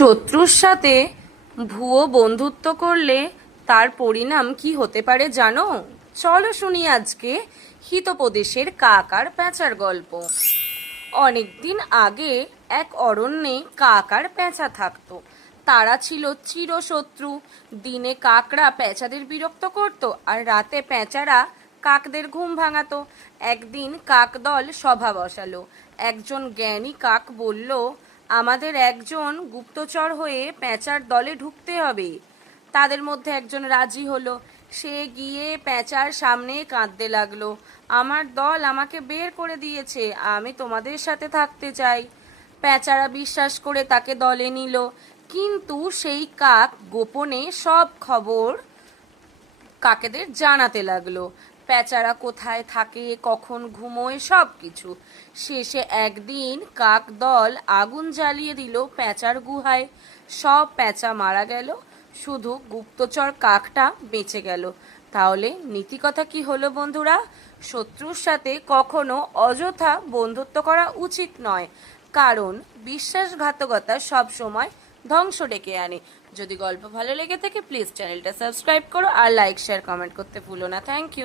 শত্রুর সাথে ভুয়ো বন্ধুত্ব করলে তার পরিণাম কি হতে পারে জানো? চলো শুনি আজকে হিতোপদেশের কাক আর প্যাঁচার গল্প। অনেকদিন আগে এক অরণ্যে কাক আর প্যাঁচা থাকতো। তারা ছিল চিরশত্রু। দিনে কাকরা প্যাঁচাদের বিরক্ত করত আর রাতে প্যাঁচারা কাকদের ঘুম ভাঙাতো। একদিন কাকদল সভা বসালো। একজন জ্ঞানী কাক বলল, আমাদের একজন গুপ্তচর হয়ে প্যাঁচার দলে ঢুকতে হবে। তাদের মধ্যে একজন রাজি হলো। সে গিয়ে প্যাঁচার সামনে কাঁদতে লাগলো, আমার দল আমাকে বের করে দিয়েছে, আমি তোমাদের সাথে থাকতে চাই। প্যাঁচারা বিশ্বাস করে তাকে দলে নিল। কিন্তু সেই কাক গোপনে সব খবর কাকেদের জানাতে লাগলো। প্যাঁচারা কোথায় থাকে, কখন ঘুমোয়, সব কিছু। শেষে একদিন কাক দল আগুন জ্বালিয়ে দিল প্যাঁচার গুহায়। সব প্যাঁচা মারা গেল, শুধু গুপ্তচর কাকটা বেঁচে গেল। তাহলে নীতিকথা কি হলো বন্ধুরা? শত্রুর সাথে কখনো অযথা বন্ধুত্ব করা উচিত নয়, কারণ বিশ্বাসঘাতকতা সব সময় ধ্বংস ডেকে আনে। যদি গল্প ভালো লেগে থাকে প্লিজ চ্যানেলটা সাবস্ক্রাইব করো আর লাইক শেয়ার কমেন্ট করতে ভুলো না। Thank you.